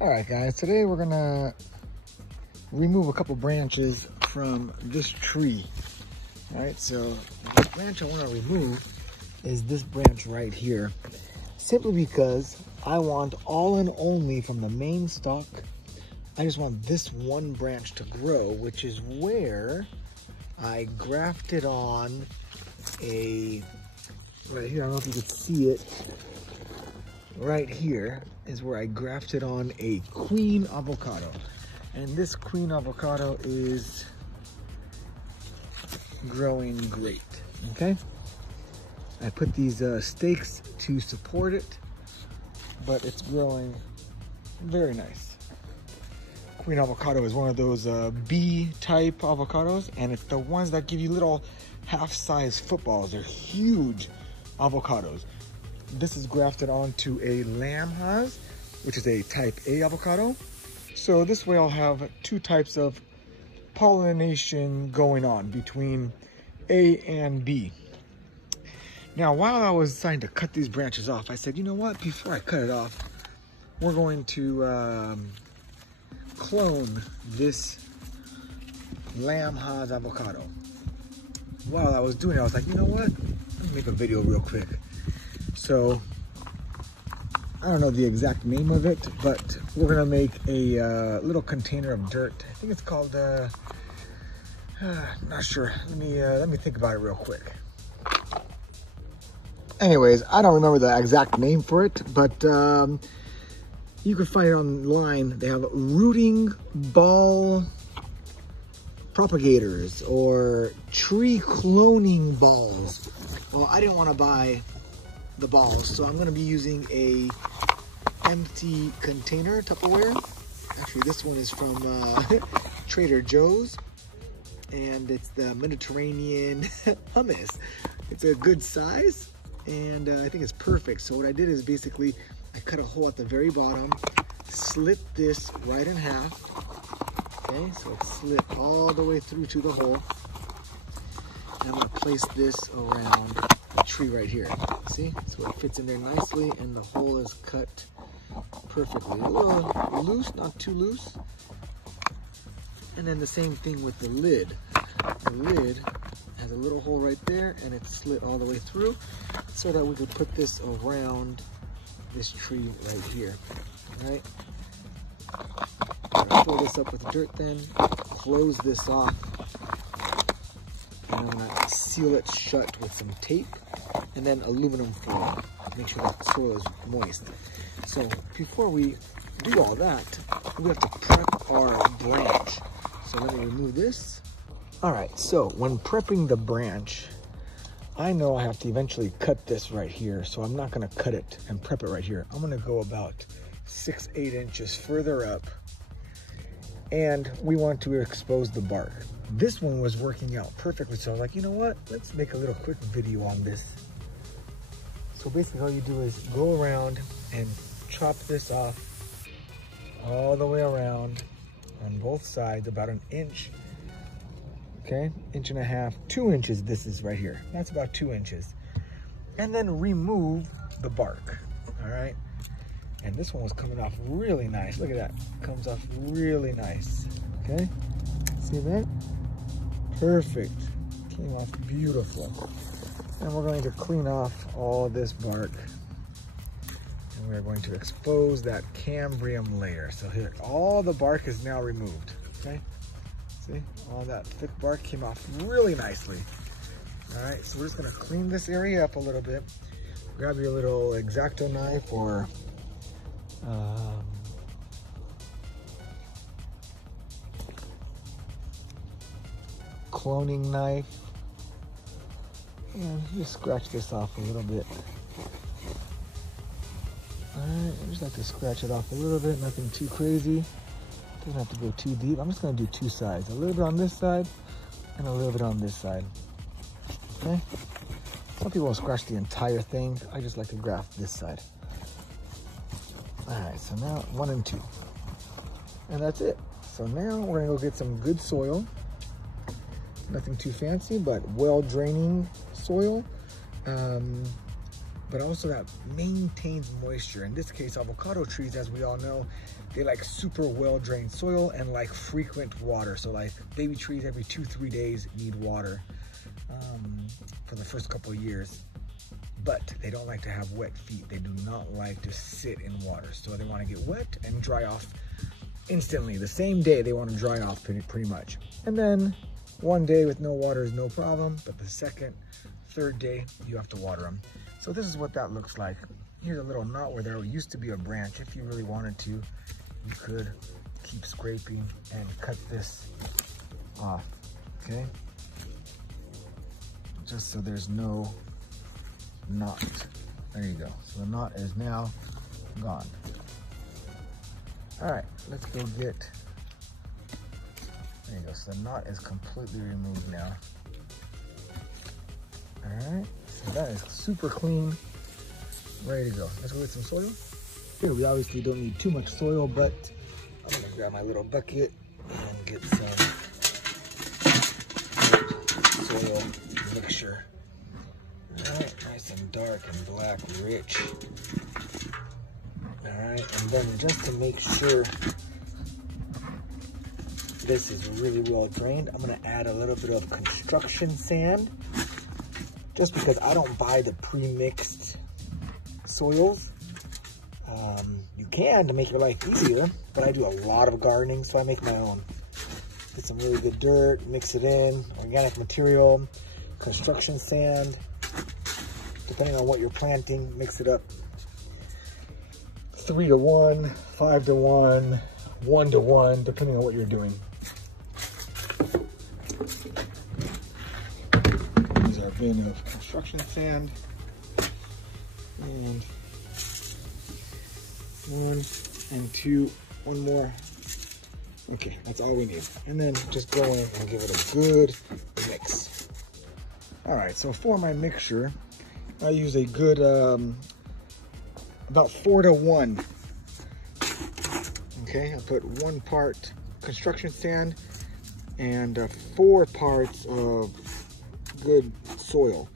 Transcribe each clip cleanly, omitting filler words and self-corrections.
All right, guys, today we're gonna remove a couple branches from this tree. All right, so the branch I want to remove is this branch right here, simply because I want all and only from the main stalk. I just want this one branch to grow, which is where I grafted on a, right here, I don't know if you can see it, right here is where I grafted on a queen avocado. And this queen avocado is growing great, okay? I put these stakes to support it, but it's growing very nice. Queen avocado is one of those B-type avocados, and it's the ones that give you little half-size footballs. They're huge avocados. This is grafted onto a lamb has, which is a type A avocado. So this way I'll have two types of pollination going on between A and B. Now, while I was deciding to cut these branches off, I said, you know what, before I cut it off, we're going to clone this lamb has avocado. While I was doing it, I was like, you know what, let me make a video real quick. So, I don't know the exact name of it, but we're gonna make a little container of dirt. I think it's called, not sure. Let me think about it real quick. Anyways, I don't remember the exact name for it, but you can find it online. They have rooting ball propagators or tree cloning balls. Well, I didn't want to buy the balls, so I'm going to be using a empty container Tupperware. Actually, this one is from Trader Joe's, and it's the Mediterranean hummus. It's a good size, and I think it's perfect. So what I did is basically I cut a hole at the very bottom, slit this right in half. Okay, so it's slit all the way through to the hole. And I'm going to place this around the tree right here. See? So it fits in there nicely, and the hole is cut perfectly. A little loose, not too loose. And then the same thing with the lid. The lid has a little hole right there, and it's slit all the way through, so that we could put this around this tree right here. All right? I'm gonna fill this up with dirt then, close this off, and I'm gonna seal it shut with some tape and then aluminum foil. Make sure that soil is moist. So before we do all that, we have to prep our branch. So let me remove this. All right, so when prepping the branch, I know I have to eventually cut this right here, so I'm not gonna cut it and prep it right here. I'm gonna go about 6-8 inches further up, and we want to expose the bark. This one was working out perfectly, so I was like, you know what? Let's make a little quick video on this. So basically all you do is go around and chop this off all the way around on both sides, about an inch. Okay, 1.5 inches, 2 inches this is right here. That's about 2 inches. And then remove the bark, all right? And this one was coming off really nice. Look at that, comes off really nice, okay? See that? Perfect, came off beautiful. And we're going to clean off all this bark. And we're going to expose that cambrium layer. So here, all the bark is now removed, okay? See, all that thick bark came off really nicely. All right, so we're just gonna clean this area up a little bit. Grab your little X-Acto knife or cloning knife, and just scratch this off a little bit. All right, I just like to scratch it off a little bit, nothing too crazy. Doesn't have to go too deep. I'm just gonna do two sides. A little bit on this side and a little bit on this side. Okay? Some people will scratch the entire thing. I just like to graft this side. All right, so now 1 and 2. And that's it. So now we're gonna go get some good soil. Nothing too fancy, but well draining soil. but also that maintains moisture. In this case, avocado trees, as we all know, they like super well-drained soil and like frequent water. So like baby trees every 2-3 days need water for the first couple of years. But they don't like to have wet feet. They do not like to sit in water. So they want to get wet and dry off instantly. The same day they want to dry off pretty much. And then one day with no water is no problem, but the second, third day, you have to water them. So this is what that looks like. Here's a little knot where there used to be a branch. If you really wanted to, you could keep scraping and cut this off, okay? Just so there's no knot. There you go. So the knot is now gone. All right, let's go get, there you go. So the knot is completely removed now. All right, so that is super clean, ready to go. Let's go get some soil. Here, we obviously don't need too much soil, but I'm gonna grab my little bucket and get some soil mixture. All right, nice and dark and black, rich. All right, and then just to make sure this is really well drained, I'm gonna add a little bit of construction sand, just because I don't buy the pre-mixed soils. You can to make your life easier, but I do a lot of gardening, so I make my own. Get some really good dirt, mix it in, organic material, construction sand. Depending on what you're planting, mix it up. 3 to 1, 5 to 1, 1 to 1, depending on what you're doing. Here's our bin of construction sand. And 1 and 2, one more. Okay, that's all we need. And then just go in and give it a good mix. All right, so for my mixture, I use a good, about 4 to 1. Okay, I put 1 part construction sand and 4 parts of good soil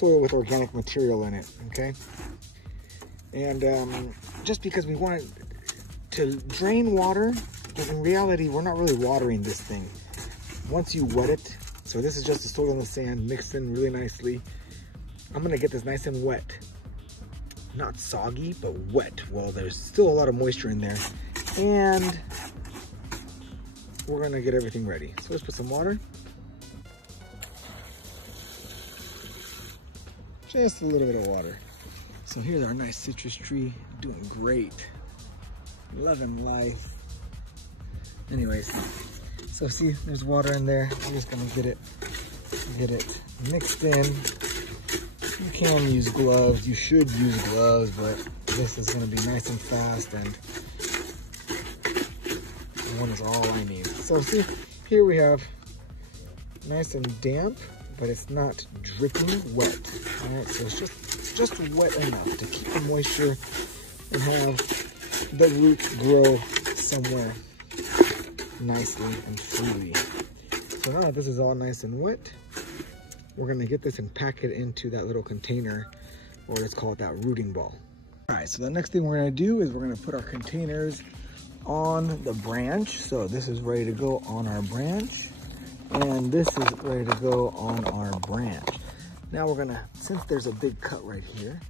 with organic material in it, okay? And just because we want it to drain water, but in reality, we're not really watering this thing. Once you wet it, so this is just the soil and the sand mixed in really nicely. I'm gonna get this nice and wet. Not soggy, but wet. Well, there's still a lot of moisture in there. And we're gonna get everything ready. So let's put some water. Just a little bit of water. So here's our nice citrus tree, doing great. Loving life. Anyways, so see, there's water in there. I'm just gonna get it mixed in. You can use gloves, you should use gloves, but this is gonna be nice and fast, and one is all I need. So see, here we have nice and damp, but it's not dripping wet. All right, so it's just wet enough to keep the moisture and have the roots grow somewhere nicely and freely. So now that this is all nice and wet, we're gonna get this and pack it into that little container, or let's call it that rooting ball. All right, so the next thing we're gonna do is we're gonna put our containers on the branch. So this is ready to go on our branch, and this is ready to go on our branch. Now we're gonna, since there's a big cut right here,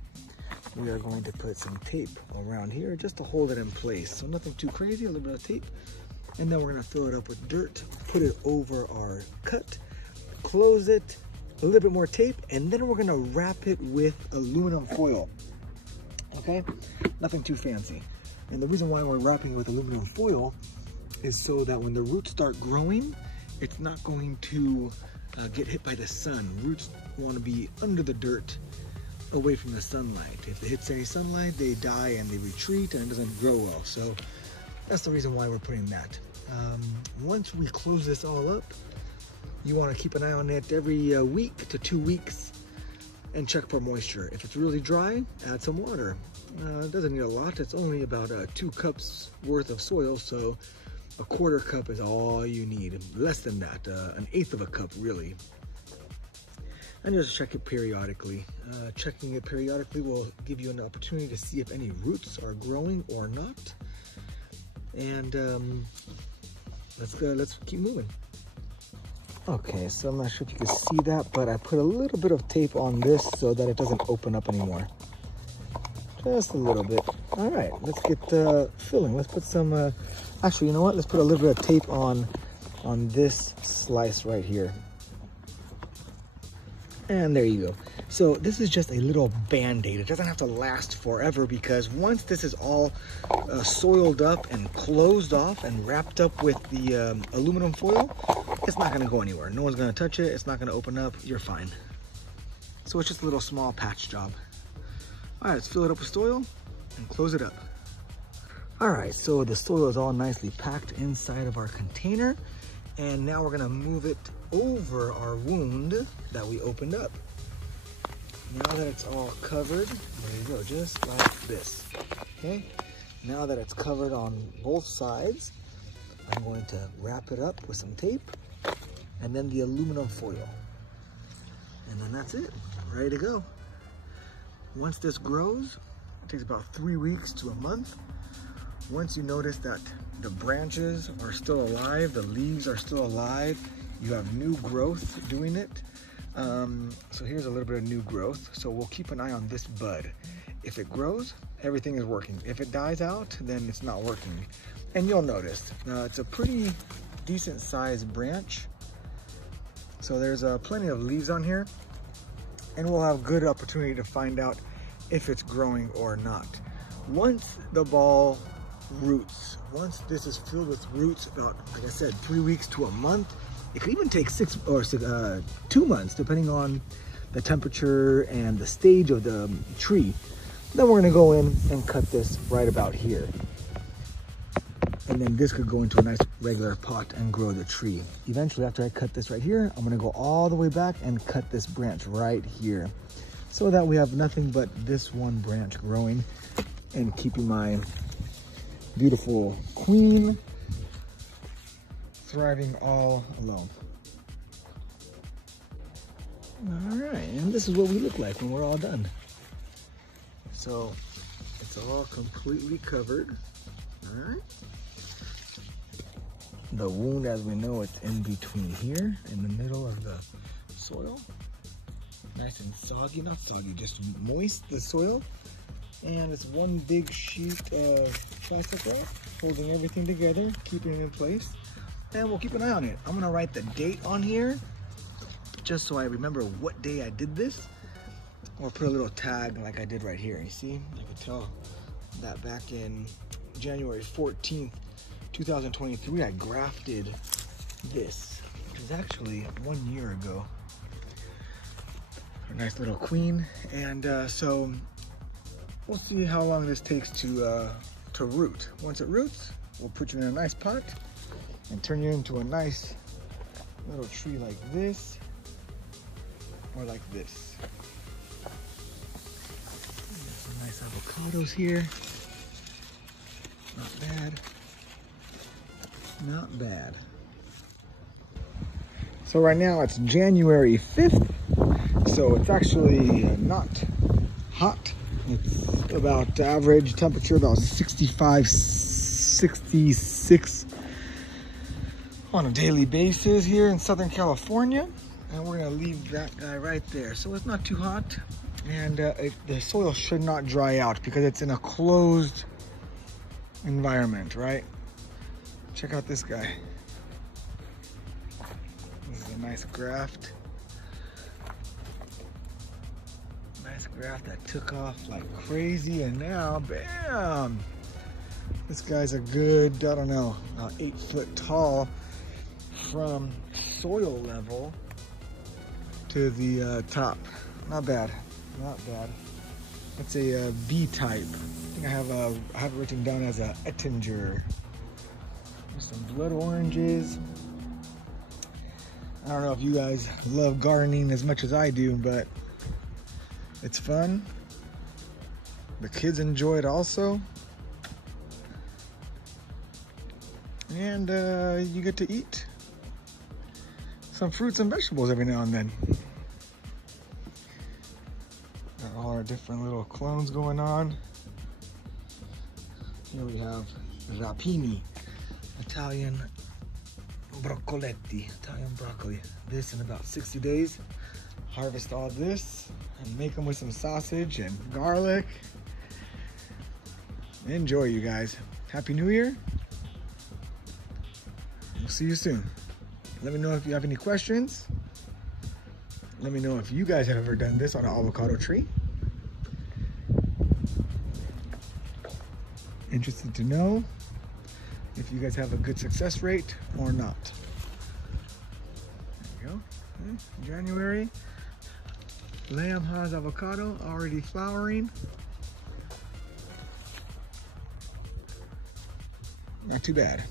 we are going to put some tape around here just to hold it in place. So nothing too crazy, a little bit of tape. And then we're gonna fill it up with dirt, put it over our cut, close it, a little bit more tape, and then we're gonna wrap it with aluminum foil, okay? Nothing too fancy. And the reason why we're wrapping it with aluminum foil is so that when the roots start growing, it's not going to get hit by the sun. Roots wanna be under the dirt, away from the sunlight. If it hits any sunlight, they die and they retreat and it doesn't grow well. So that's the reason why we're putting that. Once we close this all up, you want to keep an eye on it every week to 2 weeks and check for moisture. If it's really dry, add some water. It doesn't need a lot. It's only about 2 cups worth of soil, so a 1/4 cup is all you need. Less than that, 1/8 of a cup really. and just check it periodically. Checking it periodically will give you an opportunity to see if any roots are growing or not. And let's keep moving. Okay, so I'm not sure if you can see that, but I put a little bit of tape on this so that it doesn't open up anymore. Just a little bit. All right, let's get filling. Let's put some, actually, you know what? Let's put a little bit of tape on this slice right here. And there you go. So this is just a little band-aid. It doesn't have to last forever, because once this is all soiled up and closed off and wrapped up with the aluminum foil, it's not gonna go anywhere. No one's gonna touch it. It's not gonna open up. You're fine. So it's just a little small patch job. All right, let's fill it up with soil and close it up. All right, so the soil is all nicely packed inside of our container. And now we're gonna move it over our wound that we opened up. Now that it's all covered, there you go, just like this, okay? Now that it's covered on both sides, I'm going to wrap it up with some tape and then the aluminum foil. And then that's it, ready to go. Once this grows, it takes about 3 weeks to a month. Once you notice that the branches are still alive, the leaves are still alive, you have new growth doing it. So here's a little bit of new growth. So we'll keep an eye on this bud. If it grows, everything is working. If it dies out, then it's not working. And you'll notice, it's a pretty decent sized branch. So there's plenty of leaves on here, and we'll have good opportunity to find out if it's growing or not. Once the ball roots, once this is filled with roots, about, like I said, 3 weeks to a month, it could even take 2 months, depending on the temperature and the stage of the tree. Then we're gonna go in and cut this right about here. And then this could go into a nice regular pot and grow the tree. Eventually, after I cut this right here, I'm gonna go all the way back and cut this branch right here, so that we have nothing but this one branch growing and keeping my beautiful queen thriving all alone. All right, and this is what we look like when we're all done. So it's all completely covered. All right. The wound, as we know, it's in between here, in the middle of the soil. Nice and soggy, not soggy, just moist, the soil. And it's one big sheet of plastic wrap holding everything together, keeping it in place. And we'll keep an eye on it. I'm gonna write the date on here, just so I remember what day I did this. Or put a little tag like I did right here. You see, I can tell that back in January 14th, 2023, I grafted this, which is actually 1 year ago. A nice little queen. And so we'll see how long this takes to root. Once it roots, we'll put you in a nice pot and turn you into a nice little tree like this, or like this. Some nice avocados here. Not bad. Not bad. So right now it's January 5th, so it's actually not hot. It's about average temperature, about 65, 66 on a daily basis here in Southern California. And we're gonna leave that guy right there. So it's not too hot, and the soil should not dry out because it's in a closed environment, right? Check out this guy. This is a nice graft. Nice graft that took off like crazy, and now, bam! This guy's a good, I don't know, 8 foot tall from soil level to the top. Not bad, not bad. It's a B type. I think I have it written down as a Ettinger. There's some blood oranges. I don't know if you guys love gardening as much as I do, but it's fun. The kids enjoy it also. And you get to eat some fruits and vegetables every now and then. different little clones going on. Here we have rapini, Italian broccoletti, Italian broccoli. This in about 60 days. Harvest all this and make them with some sausage and garlic. Enjoy, you guys. Happy New Year. We'll see you soon. Let me know if you have any questions. Let me know if you guys have ever done this on an avocado tree. Interested to know if you guys have a good success rate or not. There you go. Okay. January. Lamb has avocado already flowering. Not too bad.